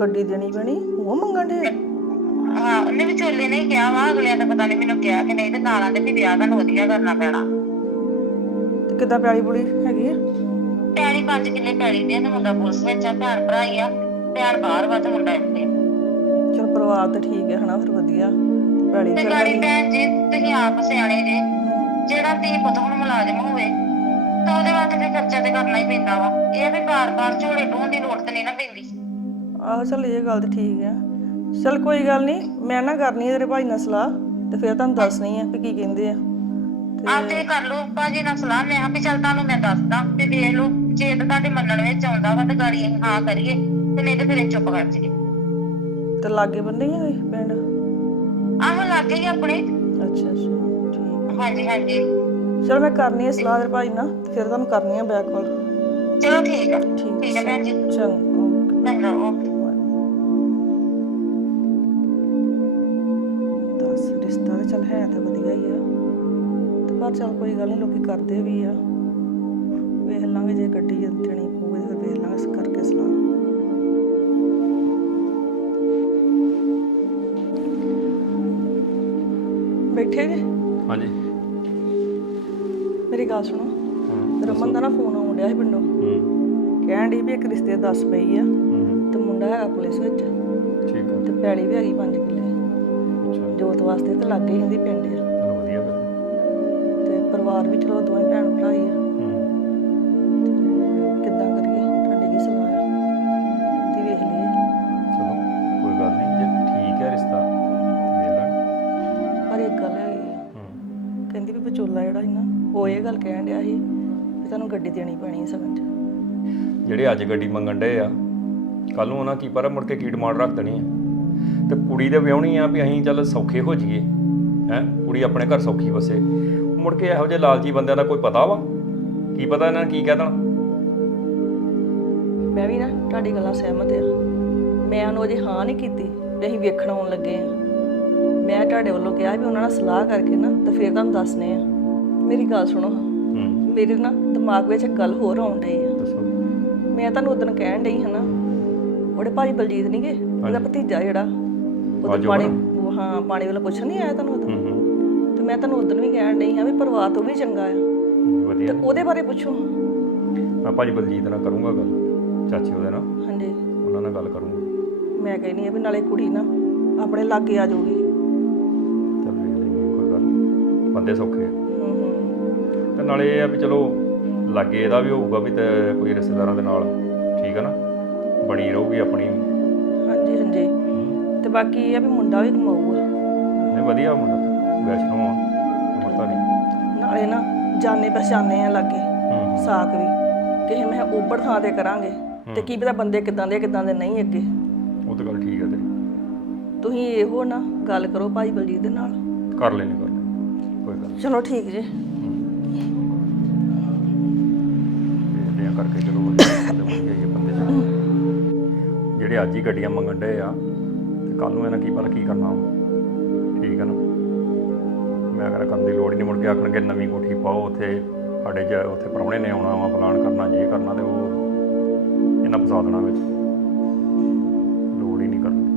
ਗੱਡੀ ਦੇਣੀ ਪੈਣੀ? ਉਹ ਮੰਗਣ ਦੇ ਹਾਂ ਉਹਨੇ ਵਿਚੋਲੇ ਨੇ ਕਿਹਾ ਵਾ ਅਗਲਿਆਂ ਦਾ ਪਤਾ ਨਹੀਂ ਮੈਨੂੰ ਕਿਹਾ ਕਿ ਨਹੀਂ ਤੇ ਨਾਲਾਂ ਦੇ ਵੀ ਵਿਆਹ ਦਾ ਵਧੀਆ ਕਰਨਾ ਪੈਣਾ। ਕਿੱਦਾਂ ਪਿਆਲੀ ਪੁਲੀ ਹੈਗੀ ਆ? ਪੈਲੀ ਪੰਜ ਕਿੱਲੇ ਪੈਲੀ ਦੇ ਤੇ ਮੁੰਡਾ ਪੁਲਿਸ ਵਿੱਚ ਆ ਭੈਣ ਭਰਾ ਹੀ ਆ ਭੈਣ ਬਾਹਰ ਵਾ ਤੇ ਮੁੰਡਾ ਇੱਥੇ। ਚਲ ਪਰਿਵਾਰ ਤਾਂ ਠੀਕ ਹੈ ਹਨਾ ਫਿਰ ਵਧੀਆ। ਤੇ ਪਿਆਲੀ ਤੇ ਚੱਲ ਗਾੜੀ ਗਈ ਭੈਣ ਜੀ ਤੁਸੀਂ ਆਪ ਸਿਆਣੇ ਜੇ ਜਿਹੜਾ ਧੀ ਪੁੱਤ ਹੁਣ ਮੁਲਾਜ਼ਮ ਹੋਵੇ ਤਾਂ ਉਹਦੇ ਵਾਸਤੇ ਤੇ ਖਰਚਾ ਤੇ ਕਰਨਾ ਹੀ ਪੈਂਦਾ ਵਾ। ਇਹ ਵੀ ਬਾਰ-ਬਾਰ ਝੋਲੇ ਢੋਣ ਦੀ ਲੋੜ ਤੇ ਨਹੀਂ ਨਾ ਪੈਂਦੀ। ਆਹੋ ਚੱਲ ਇਹ ਗੱਲ ਤਾਂ ਠੀਕ ਆ। ਚੱਲ ਕੋਈ ਗੱਲ ਨਹੀਂ ਮੈਂ ਨਾ ਕਰਨੀ ਆ ਤੇਰੇ ਭਾਈ ਨਾਲ ਸਲਾਹ ਤੇ ਫਿਰ ਤੁਹਾਨੂੰ ਦੱਸਣੀ ਆ ਕਿ ਕੀ ਕਹਿੰਦੇ ਆ। ਆਪ ਤੇ ਕਰ ਲਓ ਭਾਜੀ ਨਾਲ ਸਲਾਹ ਮੈਂ ਆ ਵੀ ਚੱਲ ਤੁਹਾਨੂੰ ਮੈਂ ਦੱਸਦਾ ਤੇ ਵੇਖ ਲਓ ਜੇ ਤਾਂ ਤੁਹਾਡੇ ਮੰਨਣ ਵਿੱਚ ਆਉਂਦਾ ਵਾ ਤੇ ਗਾੜੀ ਅਸੀਂ ਹਾਂ ਕਰੀਏ ਤੇ ਨਹੀਂ ਤੇ ਫਿਰ ਇਹ ਚੁੱਪ ਕਰ ਜੀਏ ਤੇ ਲਾਗੇ ਬੰਦੇ ਹੀ ਆ ਇਹ ਪਿੰਡ? ਆਹੋ ਲੱਗੇ ਹੀ ਆਪਣੇ। ਅੱਛਾ ਅੱਛਾ ਠੀਕ। ਹਾਂਜੀ ਹਾਂਜੀ। ਚਲ ਮੈਂ ਕਰਨੀ ਆ ਸਲਾਹ ਤੇਰੇ ਭਾਈ ਨਾਲ ਤੇ ਫਿਰ ਤੁਹਾਨੂੰ ਕਰਨੀ ਆ ਬੈਕ ਕਾਲ ਚਲੋ ਠੀਕ ਆ। ਠੀਕ ਠੀਕ ਹੈ ਭੈਣ ਜੀ। ਚੰਗਾ ਓਕੇ। ਚੰਗਾ ਓਕੇ। ਦੱਸ ਰਿਸ਼ਤਾ ਤਾਂ ਚੱਲ ਹੈ ਤਾਂ ਵਧੀਆ ਹੀ ਆ। ਪਰ ਚੱਲ ਕੋਈ ਗੱਲ ਨਹੀਂ ਲੋਕੀ ਕਰਦੇ ਵੀ ਆ। ਵੇਖ ਲਾਂਗੇ ਜੇ ਗੱਡੀ ਦੇਣੀ ਪਊਗੀ ਫਿਰ ਵੇਖ ਲਾਂਗੇ ਇਸ ਕਰਕੇ ਸਲਾਹ। ਬੈਠੇ ਜੇ? ਹਾਂਜੀ। ਮੇਰੀ ਗੱਲ ਸੁਣੋ। ਰਮਨ ਦਾ ਨਾ ਫੋਨ ਆਉਣ ਡਿਆ ਸੀ ਪਿੰਡੋਂ। ਹੂੰ। ਕਹਿਣ ਡਈ ਵੀ ਇੱਕ ਰਿਸ਼ਤੇ ਦੱਸ ਪਈ ਆ ਹੂੰ। ਤੇ ਮੁੰਡਾ ਹੈਗਾ ਪੁਲਿਸ ਵਿੱਚ। ਠੀਕ ਆ। ਤੇ ਪੈਲੀ ਵੀ ਹੈਗੀ 5 ਕਿੱਲੇ। ਅੱਛਾ। ਜੋਤ ਵਾਸਤੇ ਤੇ ਲੱਗੇ ਕਹਿੰਦੀ ਪਿੰਡ ਆ ਪਰਿਵਾਰ ਵੀ ਚਲੋ ਦੋਵੇਂ ਭੈਣ ਭਰਾ ਹੀ ਆ। ਹੂੰ ਤੇ ਕਿੱਦਾਂ ਕਰੀਏ? ਤੁਹਾਡੀ ਕੀ ਸਲਾਹ ਕਹਿੰਦੀ ਵੇਖ ਲਈਏ। ਚਲੋ ਕੋਈ ਗੱਲ ਨਹੀਂ ਜੇ ਠੀਕ ਹੈ ਰਿਸ਼ਤਾ ਤੇ ਵੇਖ ਲਾਂਗੇ। ਪਰ ਇੱਕ ਗੱਲ ਹੈਗੀ ਆ। ਹੂੰ। ਕਹਿੰਦੀ ਵੀ ਵਿਚੋਲਾ ਜਿਹੜਾ ਸੀ ਨਾ ਉਹ ਇਹ ਗੱਲ ਕਹਿਣ ਡਿਆ ਸੀ ਵੀ ਤੁਹਾਨੂੰ ਗੱਡੀ ਦੇਣੀ ਪੈਣੀ ਹੈ ਸਗਨ ਚ। ਜਿਹੜੇ ਅੱਜ ਗੱਡੀ ਮੰਗਣ ਡਏ ਆ ਕੱਲ ਨੂੰ ਉਹਨਾਂ ਕੀ ਪਤਾ ਮੁੜ ਕੇ ਕੀ ਡਿਮਾਂਡ ਰੱਖ ਦੇਣੀ ਆ। ਤੇ ਕੁੜੀ ਦੇ ਵਿਆਹਣੀ ਆ ਵੀ ਅਸੀਂ ਚੱਲ ਸੌਖੇ ਹੋ ਜਾਈਏ। ਹੈ ਕੁੜੀ ਆਪਣੇ ਘਰ ਸੌਖੀ ਵਸੇ। ਮੁੜ ਕੇ ਇਹੋ ਜਿਹੇ ਲਾਲਚੀ ਬੰਦਿਆਂ ਦਾ ਕੋਈ ਪਤਾ ਵਾ? ਕੀ ਪਤਾ ਇਹਨਾਂ ਨੇ ਕੀ ਕਹਿ ਦੇਣਾ? ਮੈਂ ਵੀ ਨਾ ਤੁਹਾਡੀ ਗੱਲਾਂ ਸਹਿਮਤ ਆ। ਮੈਂ ਉਹਨੂੰ ਅਜੇ ਹਾਂ ਨਹੀਂ ਕੀਤੀ ਵੀ ਅਸੀਂ ਵੇਖਣ ਆਉਣ ਲੱਗੇ ਆ। ਮੈਂ ਤੁਹਾਡੇ ਵੱਲੋਂ ਕਿਹਾ ਵੀ ਉਹਨਾਂ ਨਾਲ ਸਲਾਹ ਕਰਕੇ ਨਾ ਤੇ ਫਿਰ ਤੁਹਾਨੂੰ ਦੱਸਨੇ ਆ। ਮੇਰੀ ਗੱਲ ਸੁਣੋ ਹਾਂ। ਹੂੰ। ਮੇਰੇ ਨਾ ਦਿਮਾਗ ਵਿੱਚ ਇੱਕ ਗੱਲ ਹੋਰ ਆਉਣ ਡਈ ਆ। ਦੱਸੋ। ਮੈਂ ਤੁਹਾਨੂੰ ਉਦੋਂ ਕਹਿਣ ਡਈ ਹਾਂ ਨਾ ਉਹਦੇ ਭਾਜੀ ਬਲਜੀਤ ਨਹੀਂਗੇ ਉਹਦਾ ਭਤੀਜਾ ਜਿਹੜਾ ਉਹ ਆਜੋ ਪਾਣੀ। ਉਹ ਹਾਂ ਪਾਣੀ ਵਾਲਾ ਪੁੱਛਣ ਨਹੀਂ ਆਇਆ ਤੁਹਾਨੂੰ ਉਦੋਂ? ਮੈਂ ਤੁਹਾਨੂੰ ਉਦੋਂ ਵੀ ਕਹਿਣ ਡਈ ਹਾਂ ਵੀ ਪਰਿਵਾਰ ਤੋਂ ਵੀ ਚੰਗਾ ਆ। ਵਧੀਆ। ਉਹਦੇ ਬਾਰੇ ਪੁੱਛੋ। ਮੈਂ ਭਾਜੀ ਬਲਜੀਤ ਨਾਲ ਕਰੂੰਗਾ ਗੱਲ ਚਾਚੀ ਉਹਦੇ ਨਾਲ। ਹਾਂਜੀ। ਉਹਨਾਂ ਨਾਲ ਗੱਲ ਕਰੂੰਗਾ। ਮੈਂ ਕਹਿੰਦੀ ਆ ਵੀ ਨਾਲੇ ਕੁੜੀ ਨਾ ਆਪਣੇ ਲਾਗੇ ਆ ਜਾਊਗੀ। ਚੱਲ ਵੇਖ ਲੈਂਗੇ ਕੋਈ ਗੱਲ ਨੀ। ਬੰਦੇ ਸੌਖੇ ਆ। ਤੇ ਨਾਲੇ ਇਹ ਆ ਵੀ ਚਲੋ ਲਾਗੇ ਇਹਦਾ ਵੀ ਹੋਊਗਾ ਵੀ ਤੇ ਕੋਈ ਰਿਸ਼ਤੇਦਾਰਾਂ ਦੇ ਨਾਲ। ਠੀਕ ਆ ਨਾ? ਬਣੀ ਰਹੂਗੀ ਆਪਣੀ। ਹਾਂਜੀ ਹਾਂਜੀ। ਤੇ ਬਾਕੀ ਇਹ ਆ ਵੀ ਮੁੰਡਾ ਵੀ ਕਮਾਊਗਾ। ਨਹੀਂ ਵਧੀਆ ਮੁੰਡਾ ਵੈਸ਼ਨੋ ਆ ਮੁੰਡਾ ਨਹੀਂ। ਨਾਲੇ ਨਾ ਜਾਣੇ ਪਛਾਣੇ ਆ ਲਾਗੇ ਹੂੰ ਸਾਕ ਵੀ। ਕਿਸੇ ਮੈਂ ਉੱਬੜ ਥਾਂ ਤੇ ਕਰਾਂਗੇ। ਤੇ ਕੀ ਪਤਾ ਬੰਦੇ ਕਿਦਾਂ ਦੇ ਕਿਦਾਂ ਦੇ ਨਹੀਂ ਅੱਗੇ। ਉਹ ਤਾਂ ਗੱਲ ਠੀਕ ਹੈ ਤੇਰੀ। ਤੁਸੀਂ ਇਹੋ ਨਾ ਗੱਲ ਕਰੋ ਭਾਈ ਬਲਜੀਤ ਦੇ ਨਾਲ। ਕਰ ਲੈਣੀ ਕਰ ਕੋਈ ਗੱਲ। ਚਲੋ ਠੀਕ ਜੀ। ਵੇਖਦੇ ਆ ਕਰਕੇ ਚਲੋ ਵਧੀਆ ਬੰਦੇ ਬਣ ਗਏ ਬੰਦੇ ਚ। ਜਿਹੜੇ ਅੱਜ ਹੀ ਗੱਡੀਆਂ ਮੰਗਣ ਡਏ ਆ ਤੇ ਕੱਲ ਨੂੰ ਇਹਨਾਂ ਕੀ ਪਤਾ ਕੀ ਕਰਨਾ ਵਾ। ਠੀਕ ਹੈ ਕਰਨ ਦੀ ਲੋੜ ਹੀ ਨਹੀਂ। ਮੁੜ ਕੇ ਆਖਣਗੇ, ਨਵੀਂ ਕੋਠੀ ਪਾਓ ਉੱਥੇ। ਸਾਡੇ ਜ ਉੱਥੇ ਪ੍ਰਾਹੁਣੇ ਨੇ ਆਉਣਾ ਵਾ ਪਲਾਨ ਕਰਨਾ, ਜੇ ਕਰਨਾ ਤੇ ਉਹ ਇਹਨਾਂ ਫਸਾ ਦੇਣਾ ਵਿੱਚ। ਲੋੜ ਹੀ ਨਹੀਂ ਕਰਨ ਦੀ।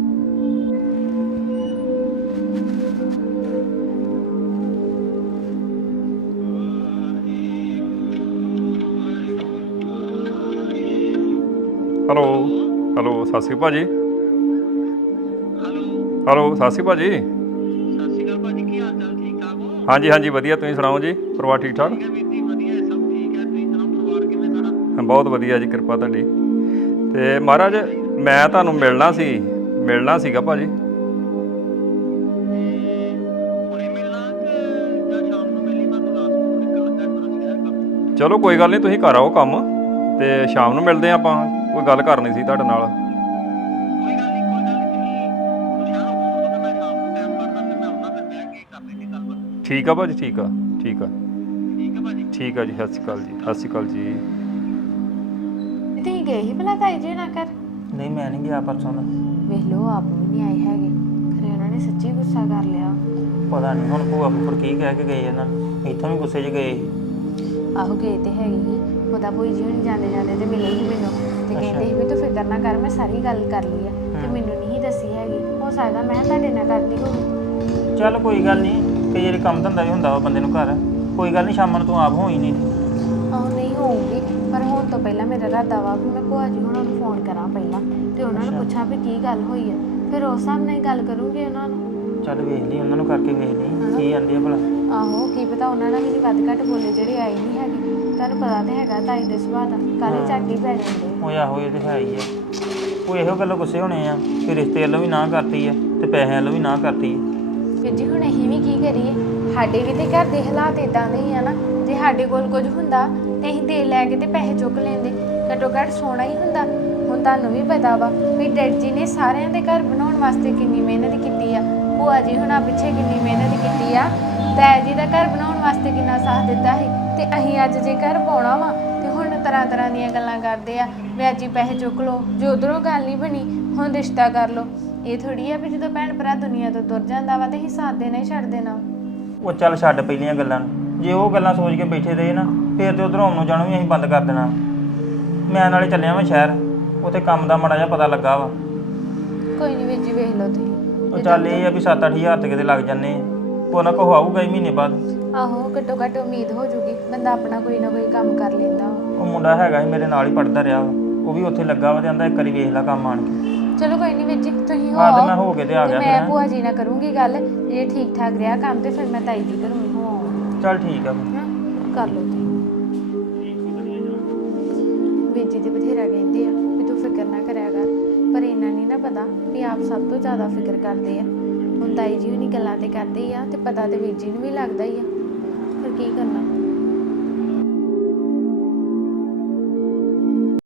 ਹੈਲੋ ਹੈਲੋ, ਸਤਿ ਸ਼੍ਰੀ ਅਕਾਲ ਭਾਜੀ। ਹੈਲੋ, ਸਤਿ ਸ਼੍ਰੀ ਅਕਾਲ ਭਾਜੀ। ਹਾਂਜੀ ਹਾਂਜੀ ਵਧੀਆ ਤੁਸੀਂ ਸੁਣਾਓ ਜੀ? ਪਰਿਵਾਰ ਠੀਕ ਠਾਕ? ਠੀਕ ਹੈ ਵੀਰ ਜੀ ਵਧੀਆ ਸਭ ਠੀਕ ਹੈ। ਤੁਸੀਂ ਸੁਣਾਓ ਪਰਿਵਾਰ ਬਹੁਤ ਵਧੀਆ ਜੀ ਕਿਰਪਾ ਤੁਹਾਡੀ। ਤੇ ਮਹਾਰਾਜ ਮੈਂ ਤੁਹਾਨੂੰ ਮਿਲਣਾ ਸੀ ਮਿਲਣਾ ਸੀਗਾ ਭਾਜੀ। ਹੁਣੇ ਮਿਲਣਾ ਕਿ ਜਾਂ ਸ਼ਾਮ ਨੂੰ ਮਿਲੀ ਮੈਂ ਤੁਹਾਨੂੰ ਲਾਸਟ ਨਿਕਲ ਲੱਗਾ ਕਰੋ ਸ਼ਹਿਰ ਕੰਮ। ਚਲੋ ਕੋਈ ਗੱਲ ਨਹੀਂ ਤੁਸੀਂ ਘਰ ਆਓ ਕੰਮ ਤੇ ਸ਼ਾਮ ਨੂੰ ਮਿਲਦੇ ਹਾਂ ਆਪਾਂ। ਕੋਈ ਗੱਲ ਕਰਨੀ ਸੀ ਤੁਹਾਡੇ ਨਾਲ। ਠੀਕ ਆ ਭਾਜੀ ਠੀਕ ਆ ਠੀਕ ਆ। ਠੀਕ ਹੈ ਭਾਜੀ ਠੀਕ ਆ ਜੀ ਸਤਿ ਸ਼੍ਰੀ ਅਕਾਲ ਜੀ ਸਤਿ ਸ਼੍ਰੀ ਅਕਾਲ ਜੀ। ਤੁਸੀਂ ਗਏ ਹੀ ਭਲਾ ਤਾਈ ਜੀ ਨਾ ਕਰ ਨਹੀਂ ਮੈਂ ਨਹੀਂ ਗਿਆ ਪਰਸੋਂ ਦਾ। ਵੇਖ ਲਓ ਆਪ ਵੀ ਨਹੀਂ ਆਏ ਹੈਗੇ। ਖਰੇ ਉਹਨਾਂ ਨੇ ਸੱਚੀ ਗੁੱਸਾ ਕਰ ਲਿਆ। ਪਤਾ ਨਹੀਂ ਹੁਣ ਭੂਆ ਫੁੱਫੜ ਕੀ ਕਹਿ ਕੇ ਗਏ ਇਹਨਾਂ ਨੂੰ। ਇੱਥੋਂ ਵੀ ਗੁੱਸੇ 'ਚ ਗਏ ਸੀ। ਆਹੋ ਗਏ ਤੇ ਹੈਗੇ ਹੀ ਉਹਦਾ ਭੂਈ ਜੀ ਹੁਣੀ ਜਾਂਦੇ ਜਾਂਦੇ ਤੇ ਮਿਲੇ ਹੀ ਮੈਨੂੰ। ਤੇ ਕਹਿੰਦੇ ਸੀ ਵੀ ਤੂੰ ਫਿਕਰ ਨਾ ਕਰ ਮੈਂ ਸਾਰੀ ਗੱਲ ਕਰ ਲਈ ਆ। ਤੇ ਮੈਨੂੰ ਨਹੀਂ ਦੱਸੀ ਹੈਗੀ। ਹੋ ਸਕਦਾ ਮੈਂ ਤੁਹਾਡੇ ਨਾਲ ਕਰਦੀ ਹੋਵੇ ਚੱਲ ਕੋਈ ਗੱਲ ਨਹੀਂ ਕਈ ਵਾਰੀ ਕੰਮ ਧੰਦਾ ਵੀ ਹੁੰਦਾ ਵਾ ਬੰਦੇ ਨੂੰ ਘਰ। ਕੋਈ ਗੱਲ ਨਹੀਂ ਸ਼ਾਮ ਨੂੰ ਤੂੰ ਆਪ ਹੋਈ ਨਹੀਂ ਆਹ ਨਹੀਂ ਹੋਊਗੀ ਪਰ ਹੁਣ ਤੋਂ ਪਹਿਲਾਂ ਮੇਰਾ ਇਰਾਦਾ ਵਾ ਵੀ ਮੈਂ ਭੂਆ ਜੀ ਹੁਣਾਂ ਨੂੰ ਫੋਨ ਕਰਾਂ ਪਹਿਲਾਂ ਤੇ ਉਹਨਾਂ ਨੂੰ ਪੁੱਛਾਂ ਵੀ ਕੀ ਗੱਲ ਹੋਈ ਹੈ ਫਿਰ ਉਸ ਹਿਸਾਬ ਨਾਲ ਹੀ ਗੱਲ ਕਰੂੰਗੀ ਉਹਨਾਂ ਨੂੰ। ਚੱਲ ਵੇਖ ਲਈ ਉਹਨਾਂ ਨੂੰ ਕਰਕੇ ਵੇਖ ਲਈ ਕੀ ਆਂਦੇ ਆ ਭਲਾ। ਆਹੋ ਕੀ ਪਤਾ ਉਹਨਾਂ ਨਾਲ ਵੀ ਵੱਧ ਘੱਟ ਬੋਲੇ ਜਿਹੜੇ ਆਏ ਨਹੀਂ ਹੈਗੇ। ਤੁਹਾਨੂੰ ਪਤਾ ਤੇ ਹੈਗਾ ਤਾਈ ਦੇ ਸੁਭਾਅ ਦਾ ਕਾਲੇ ਝਾਟੀ ਪੈ ਜਾਂਦੇ ਉਹ ਆਹੋ ਇਹ ਤੇ ਹੈ ਹੀ ਆ। ਉਹ ਇਹੋ ਗੱਲੋਂ ਗੁੱਸੇ ਹੋਣੇ ਆ ਕਿ ਰਿਸ਼ਤੇ ਵੱਲੋਂ ਵੀ ਨਾ ਕਰਤੀ ਆ ਤੇ ਪੈਸੇ ਵੱਲੋਂ ਵੀ ਨਾ ਕਰਤੀ ਆ। ਫਿਰ ਜੀ ਹੁਣ ਅਸੀਂ ਵੀ ਕੀ ਕਰੀਏ? ਸਾਡੇ ਵੀ ਤੇ ਘਰ ਦੇ ਹਾਲਾਤ ਇਦਾਂ ਦੇ ਹੀ ਆ ਨਾ। ਜੇ ਸਾਡੇ ਕੋਲ ਕੁਝ ਹੁੰਦਾ ਤੇ ਅਸੀਂ ਦੇ ਲੈ ਕੇ ਤੇ ਪੈਸੇ ਚੁੱਕ ਲੈਂਦੇ। ਘੱਟੋ ਘੱਟ ਸੋਨਾ ਹੀ ਹੁੰਦਾ। ਹੁਣ ਤੁਹਾਨੂੰ ਵੀ ਪਤਾ ਵਾ ਵੀ ਡੈਡ ਜੀ ਨੇ ਸਾਰਿਆਂ ਦੇ ਘਰ ਬਣਾਉਣ ਵਾਸਤੇ ਕਿੰਨੀ ਮਿਹਨਤ ਕੀਤੀ ਆ। ਭੂਆ ਜੀ ਹੁਣਾਂ ਪਿੱਛੇ ਕਿੰਨੀ ਮਿਹਨਤ ਕੀਤੀ ਆ। ਡੈਡ ਜੀ ਦਾ ਘਰ ਬਣਾਉਣ ਵਾਸਤੇ ਕਿੰਨਾ ਸਾਥ ਦਿੱਤਾ ਸੀ। ਤੇ ਅਸੀਂ ਅੱਜ ਜੇ ਘਰ ਪਾਉਣਾ ਵਾ ਤੇ ਹੁਣ ਤਰ੍ਹਾਂ ਤਰ੍ਹਾਂ ਦੀਆਂ ਗੱਲਾਂ ਕਰਦੇ ਆ। ਵੀ ਅੱਜ ਹੀ ਪੈਸੇ ਚੁੱਕ ਲਓ। ਜੋ ਉਧਰੋਂ ਗੱਲ ਨਹੀਂ ਬਣੀ, ਹੁਣ ਰਿਸ਼ਤਾ ਕਰ ਲਓ। ਇਹ ਥੋੜੀ ਆ ਵੀ ਜਦੋਂ ਭੈਣ ਭਰਾ ਦੁਨੀਆ ਤੋਂ ਤੁਰ ਜਾਂਦਾ ਵਾ ਤੇ ਹੀ ਸਾਥ ਦੇਣਾ ਹੀ ਛੱਡ ਦੇਣਾ। ਉਹ ਚੱਲ ਛੱਡ ਪਹਿਲੀਆਂ ਗੱਲਾਂ ਨੂੰ। ਜੇ ਉਹ ਗੱਲਾਂ ਸੋਚ ਕੇ ਬੈਠੇ ਰਹੇ ਨਾ ਫੇਰ ਤੇ ਉਧਰੋਂ ਆਉਣ ਨੂੰ ਜਾਣੋਂ ਵੀ ਅਸੀਂ ਬੰਦ ਕਰ ਦੇਣਾ। ਮੈਂ ਨਾਲੇ ਚੱਲਿਆ ਵਾਂ ਸ਼ਹਿਰ ਉੱਥੇ ਕੰਮ ਦਾ ਮਾੜਾ ਜਿਹਾ ਪਤਾ ਲੱਗਾ ਵਾ। ਕੋਈ ਨਹੀਂ ਵੀਰ ਜੀ ਵੇਖ ਲਓ ਤੁਸੀਂ। ਉਹ ਚੱਲ ਇਹ ਆ ਵੀ 7-8000 ਤੇ ਕਿਤੇ ਲੱਗ ਜੰਨੇ ਕੋ ਨਾ ਕੋ ਆਊਗਾ ਹੀ ਮਹੀਨੇ ਬਾਅਦ। ਆਹੋ ਘੱਟੋ ਘੱਟ ਉਮੀਦ ਹੋ ਜੂਗੀ। ਬੰਦਾ ਆਪਣਾ ਕੋਈ ਨਾ ਕੋਈ ਕੰਮ ਕਰ ਲੈਂਦਾ ਵਾ। ਉਹ ਮੁੰਡਾ ਹੈਗਾ ਸੀ ਮੇਰੇ ਨਾਲ ਹੀ ਪੜਦਾ ਰਿਹਾ ਵਾ। ਉਹ ਵੀ ਉੱਥੇ ਲੱਗਾ ਵਾ ਤੇ ਆਂਦਾ ਇੱਕ ਵਾਰੀ ਵੇਖ ਲੈ ਕੰਮ ਆਣ ਕੇ। ਚਲੋ ਕੋਈ ਨਹੀਂ ਵੀਰ ਜੀ ਤੁਸੀਂ ਹੋ ਹਾਂ ਤੇ ਮੈਂ ਆਓ ਹੋ ਕੇ ਤੇ ਆ ਤੇ ਗਿਆ ਮੈਂ ਫਿਰ ਭੂਆ ਜੀ ਨਾਲ ਕਰੂੰਗੀ ਗੱਲ ਜੇ ਠੀਕ ਠਾਕ ਰਿਹਾ ਕੰਮ ਤੇ ਫਿਰ ਮੈਂ ਤਾਈ ਜੀ ਘਰੋਂ ਹੀ ਚੱਲ ਠੀਕ ਆ ਫਿਰ। ਹਾਂ? ਕਰ ਲਓ ਤੁਸੀਂ। ਵੀਰ ਜੀ ਤੇ ਬਥੇਰਾ ਕਹਿੰਦੇ ਆ ਵੀ ਤੂੰ ਫਿਕਰ ਨਾ ਕਰਿਆ ਕਰ ਪਰ ਇਹਨਾਂ ਨਹੀਂ ਨਾ ਪਤਾ ਵੀ ਆਪ ਸਭ ਤੋਂ ਜ਼ਿਆਦਾ ਫਿਕਰ ਕਰਦੇ ਆ। ਹੁਣ ਤਾਈ ਜੀ ਵੀ ਨਹੀਂ ਗੱਲਾਂ ਤੇ ਕਰਦੇ ਹੀ ਆ ਤੇ ਪਤਾ ਤੇ ਵੀਰ ਜੀ ਨੂੰ ਵੀ ਲੱਗਦਾ ਹੀ ਆ। ਫਿਰ ਕੀ ਕਰਨਾ?